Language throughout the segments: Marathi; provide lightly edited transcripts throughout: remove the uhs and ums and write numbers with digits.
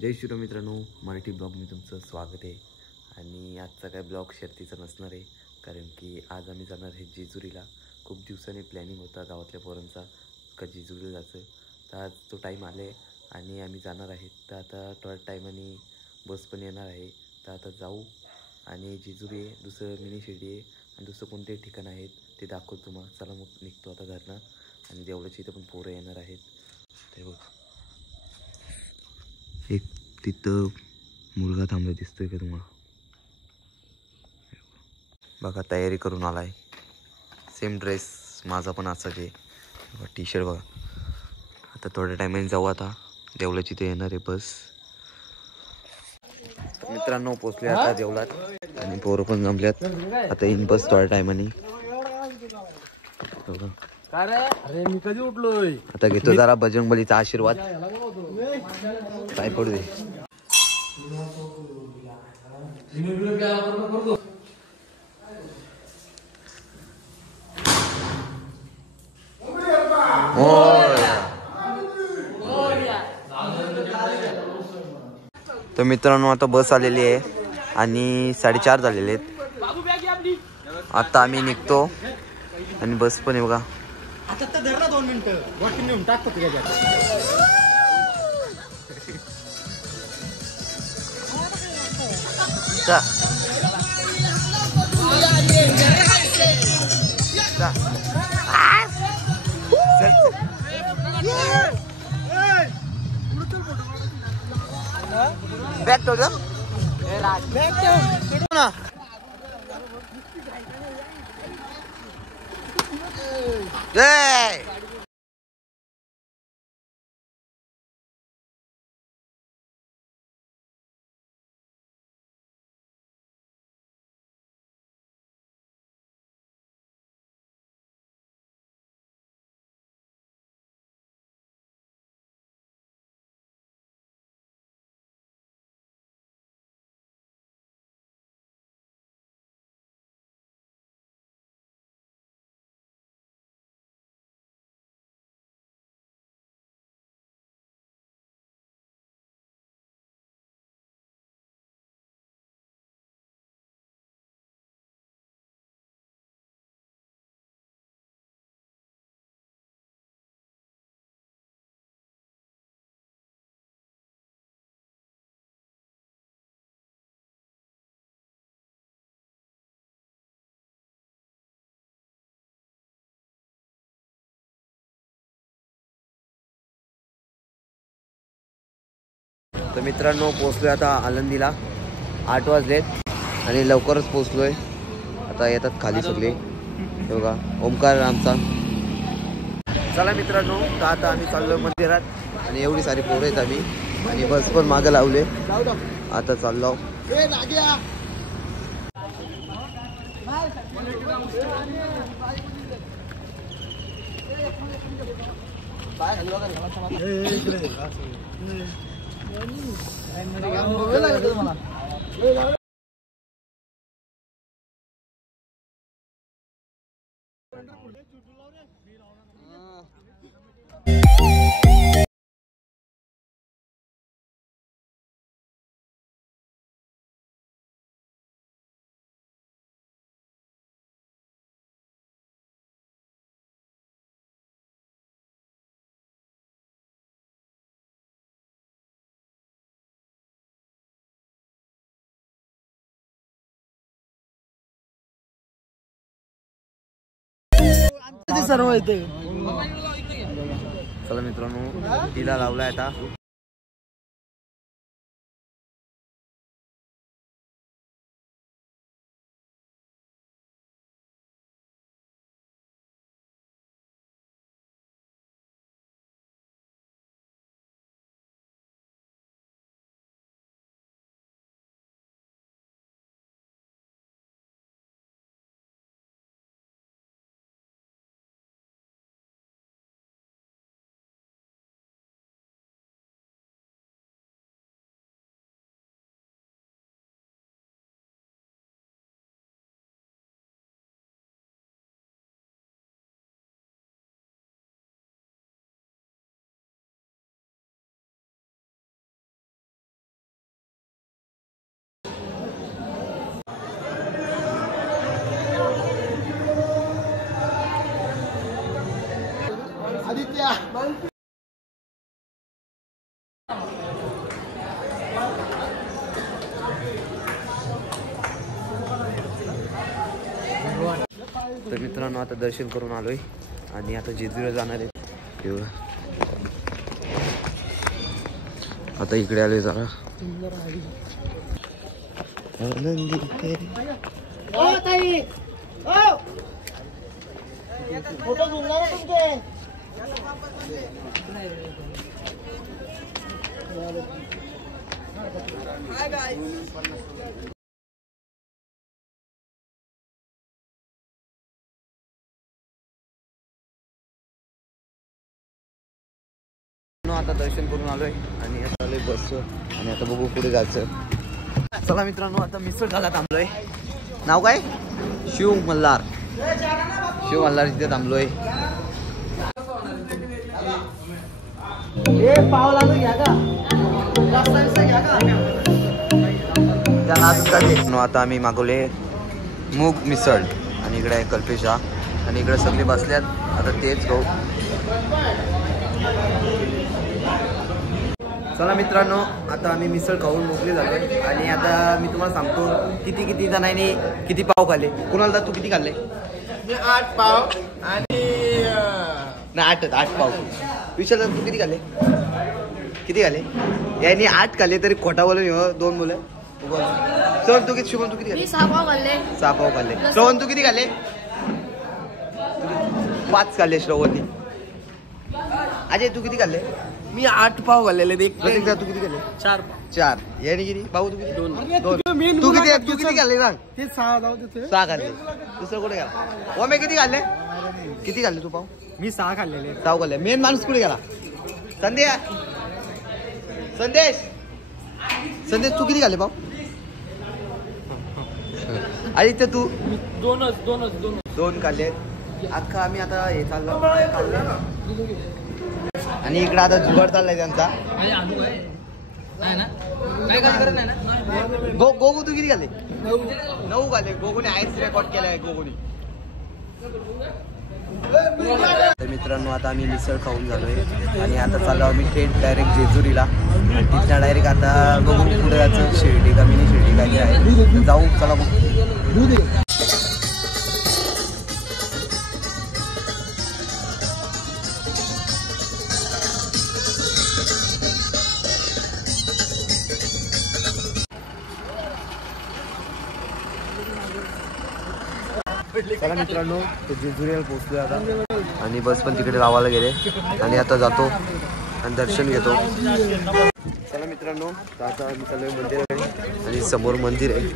जय श्रीराम मित्रांनो, मराठी ब्लॉग मी तुमचं स्वागत आहे. आणि आजचा काय ब्लॉग शर्तीचा नसणार आहे, कारण की आज आम्ही जाणार आहे जेजुरीला. खूप दिवसांनी प्लॅनिंग होता गावातल्या पोरांचा का जेजुरीला जायचं, तर आज तो टाईम आला आहे आणि आम्ही जाणार आहेत. तर आता थोड्या टायमाने बस पण येणार आहे, तर आता जाऊ. आणि जेजुरी आहे, दुसरं मिनी शिर्डी आहे आणि दुसरं कोणते ठिकाण आहेत ते दाखवतो तुम्हाला. चला मग निघतो आता घरनं. आणि देवळाची इथं पण पोरं येणार आहेत. ते बघ, एक तिथं मुलगा थांबला दिसतोय का तुम्हाला? बघा, तयारी करून आलाय. सेम ड्रेस माझा पण असाच आहे. टी शर्ट बघा. आता थोड्या टायमाने जाऊ. आता देवळाची ते येणार आहे बस. मित्रांनो, पोचले आता देवळात आणि पोरं पण जमल्यात. आता येईन बस थोड्या टायमाने. अरे मी कधी उठलोय. आता घेतो जरा बजरंगबलीचा आशीर्वाद. काय पडू दे. तर मित्रांनो, आता बस आलेली आहे आणि 4:30 झालेले आहेत. आता आम्ही निघतो आणि बस पण आहे बघा. आता तर धरला 2 मिनिटं वाटून नेऊन टाकतो त्याच्यात. बॅग ठेव ना. जय. तर मित्रांनो, पोचलोय आता आळंदीला. 8 वाजलेत आणि लवकरच पोचलोय. आता येतात खाली सगळे. हे बघा, ओमकार आमचा. चला मित्रांनो, तर आता आम्ही चाललोय मंदिरात आणि एवढी सारी पोरं आहेत आम्ही आणि बस पण मागं लावले. आता चाललो. सर्व येते. चला मित्रांनो, तिला लावलाय आता. तर मित्रांनो आता दर्शन करून आलोय आणि आता जेजुरीला जाणार आहे. आता इकडे आलोय जरा आता दर्शन करून आलोय आणि आता आलोय बस आणि आता बघू पुढे जायचं. चला मित्रांनो आता मिसळ झाला थांबलोय. नाव काय? शिव मल्हार. शिव मल्हार इथे थांबलोय. आता आम्ही मागवले मूग मिसळ आणि इकडे आहे कल्पेशा आणि इकडे सगळे बसल्यात. आता तेच खाऊ. चला मित्रांनो आता आम्ही मिसळ खाऊन मोकळे झालोय आणि आता मी तुम्हाला सांगतो किती जणांनी किती पाव खाल्ले. कुणाला तू किती खाल्ले? 8 पाव आणि नाही 8 पाव. विचार तू किती खाल्ले? किती खाल्ले? यांनी 8 खाल्ले तरी खोटा बोलून 2 मुलं. श्रवण तू किती? शुभम तू किती खाल्ले? 6 पाव खाल्ले. 6 पाव खाल्ले. श्रवण तू किती खाल्ले? 5 खाल्ले श्रवणनी. अजय तू किती खाल्ले? मी 8 पाव खाल्लेले. प्रतीक्षा तू किती खाल्ले? 4 4. याने किती? भाऊ तू किती? 2. तू किती खाल्ले सांग? ते 6 जाऊ दे. 6 खाल्ले. दुसरं कुठे गेला? ओमे किती खाल्ले? किती खाल्ले तू पाव? मी 6 खाल्लेले. 6 खाल्ले. मेन माणूस कुठे गेला? संदेश तू किती खाल्ले पाव? आणि ते तू 2 खाल्ले. अख्खा आम्ही आता हे खाल्लं आणि इकडे आता जुगाड चाललाय त्यांचा. गोगू तू किती खाल्ले? 9 खाल्ले. गोगूने आयस रेकॉर्ड केलाय. गोगूने. तर मित्रांनो आता आम्ही मिसळ खाऊन झालोय आणि आता चाललो आम्ही थेट डायरेक्ट जेजुरीला. आणि तिथं डायरेक्ट आता बघू पुढे जायचं. शिर्डी का मिनी शिर्डी काय आहे जाऊ. चला बघू. चला मित्रांनो जेजुरीला पोहोचलोय आता आणि बस पण तिकडे लावायला गेले आणि आता जातो आणि दर्शन घेतो. चला मित्रांनो आता आम्ही चाललोय मंदिर आणि समोर मंदिर आहे.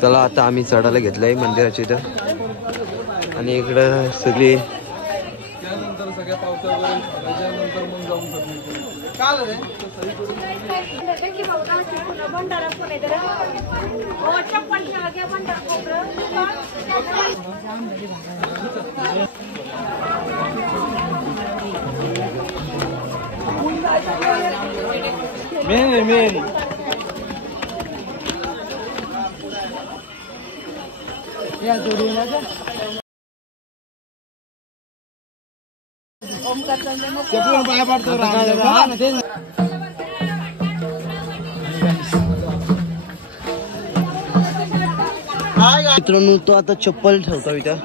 चला आता आम्ही चढायला घेतलंय मंदिराच्या इथं आणि इकडं सगळी मेन या जोडीला पाया पडतो मित्रांनो तो आता चप्पल ठेवतो इथं.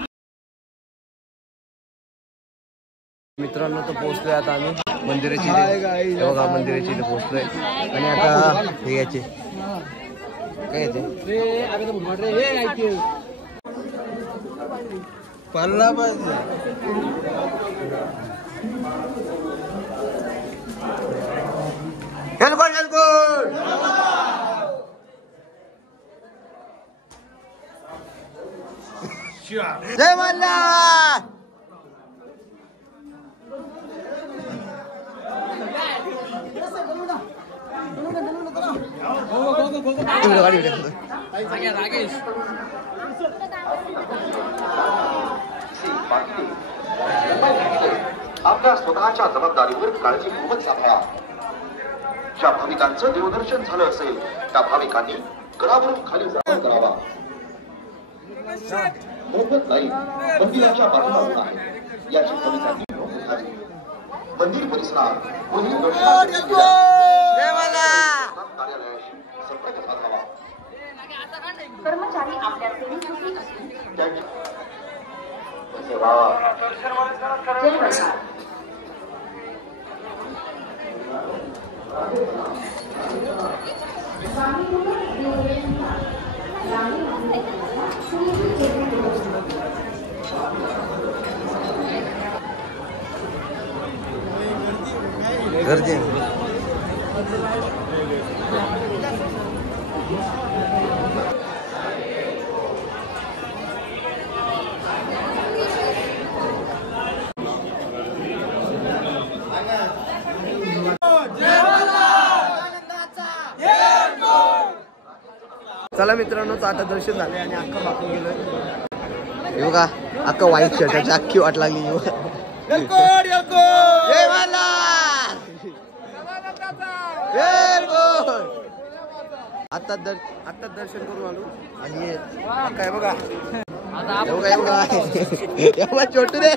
मित्रांनो तो पोहोचलोय आता आम्ही मंदिराची बघा मंदिराची इथे पोहोचलोय आणि आता हे याचे काय येते पल्ला जय मल्हार. आपल्या स्वतःच्या जबाबदारीवर काळजीपूर्वक सांभाळा. ज्या भाविकांचं देवदर्शन झालं असेल त्या भाविकांनी गडावरून खाली जाऊन करावा. मोफत नाही मंदिराच्या बाजूला आहे याची भाविकांनी नोंद घ्यावी. मंदिर परिसरात कोणी कार्यालयाशी संपर्क साधावा. कर्मचारी आपल्या सेवेसाठी गर्दी चला मित्रांनो आता दर्शन झाले आणि अख्खा बापून गेलोय. हे बघा अख्खा व्हाईट शर्टाची अख्खी वाट लागली. आता दर्शन करून आलो आणि काय बघा एवढा छोटू रे.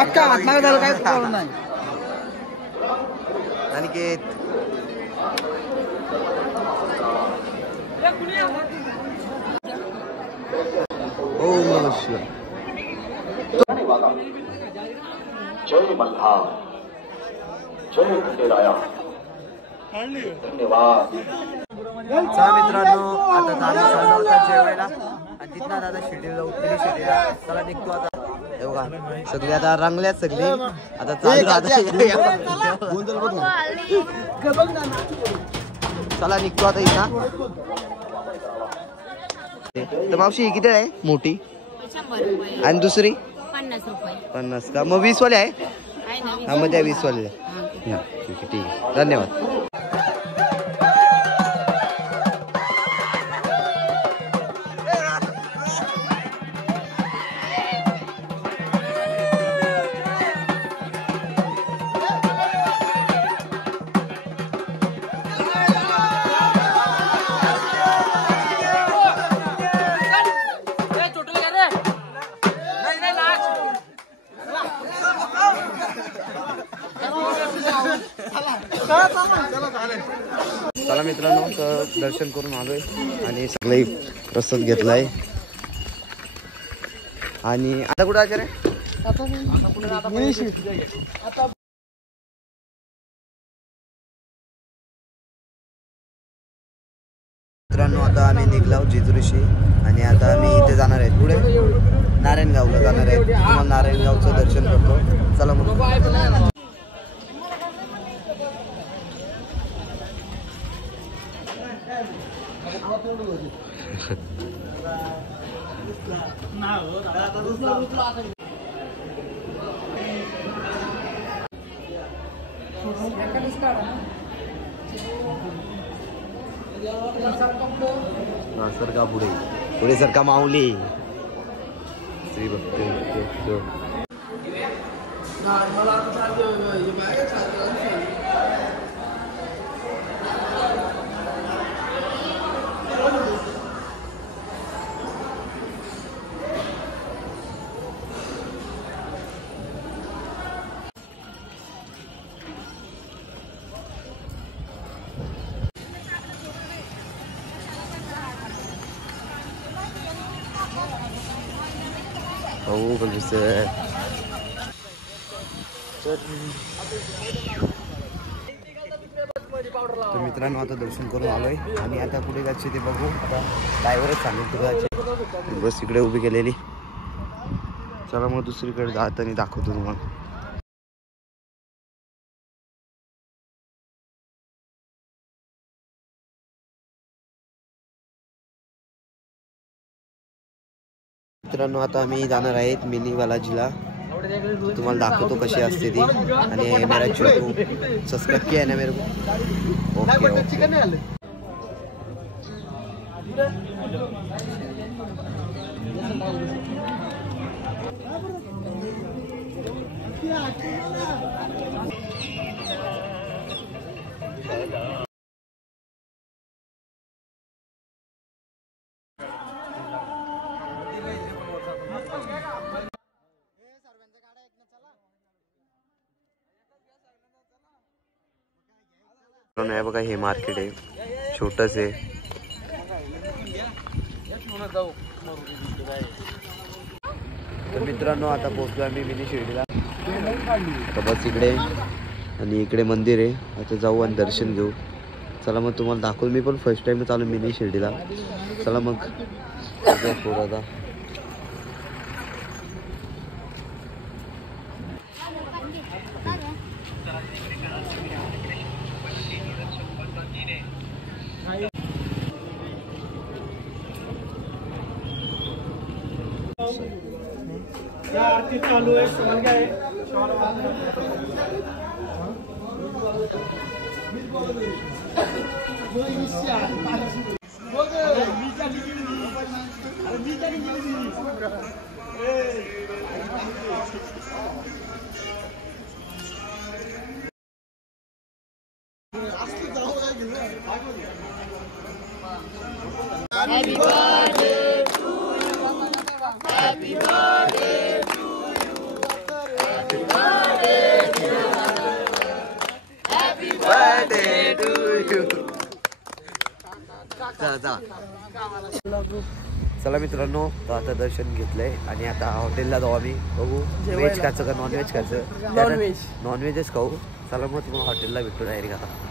अक्का हात झालं काय प्रॉब्लेम नाही. अनिकेत ओम नमः शिवाय. जय मल्हार जय खंडेराया धन्यवाद. चला मित्रांनो आता दादा चालला होता जेवायला आणि तिथनं दादा शिर्डीला जाऊ शिर्डीला. चला निघतो आता. हे बघा सगळी आता रंगल्यात सगळी आता चालू चला निघतो आता इथं. तर मावशी ही किती आहे मोठी आणि दुसरी 50 रुपये 50 का. मग 20 वाले आहे. हा मग त्या 20 वाले ठीक आहे धन्यवाद. चला मित्रांनो तर दर्शन करून आलोय आणि सगळे प्रसाद घेतलाय आणि आता कुठं आचार्य मित्रांनो आता आम्ही निघलो जेजुरीशी आणि आता आम्ही इथे जाणार आहे पुढे नारायणगावला जाणार आहे. तुम्हाला नारायणगावचं दर्शन करतो. चला मग. सरका पुढे सरका माऊली श्री भक्त Oh, bagus ya. तर मित्रांनो आता दर्शन करून आलोय आणि आता कुठे जायचे ते बघू. आता ड्रायव्हरच सांगेल कुठे जायचे. बस इकडे उभी केलेली. चला मग दुसरीकडे जाताना दाखवतो तुम्हाला. मित्रांनो आता आम्ही जाणार आहेत मिनी बालाजीला. तुम्हाला दाखवतो कशी असते ती. आणि मेरा छोटू सबस्क्राइब किया है ना मेरे को. ओके हे बघा हे मार्केट आहे छोटस आहे. तर मित्रांनो आता पोहोचलो आम्ही मिनी शिर्डीला. आता बस इकडे आणि इकडे मंदिर आहे. आता जाऊ आणि दर्शन घेऊ. चला मग तुम्हाला दाखवू. मी पण फर्स्ट टाइम चालू मिनी शिर्डीला. चला मग थोडा आरती चालू आहे. समज काय Happy birthday to you. Happy birthday to you. Happy birthday to you. Happy birthday to you. चला मित्रांनो तर आता दर्शन घेतलंय आणि आता हॉटेलला जाऊ आम्ही. बघू व्हेज खायचं का नॉनव्हेज खायचं. नॉनव्हेजच खाऊ. चला मग तुम्हाला हॉटेलला भेटू डायरेक्ट आता.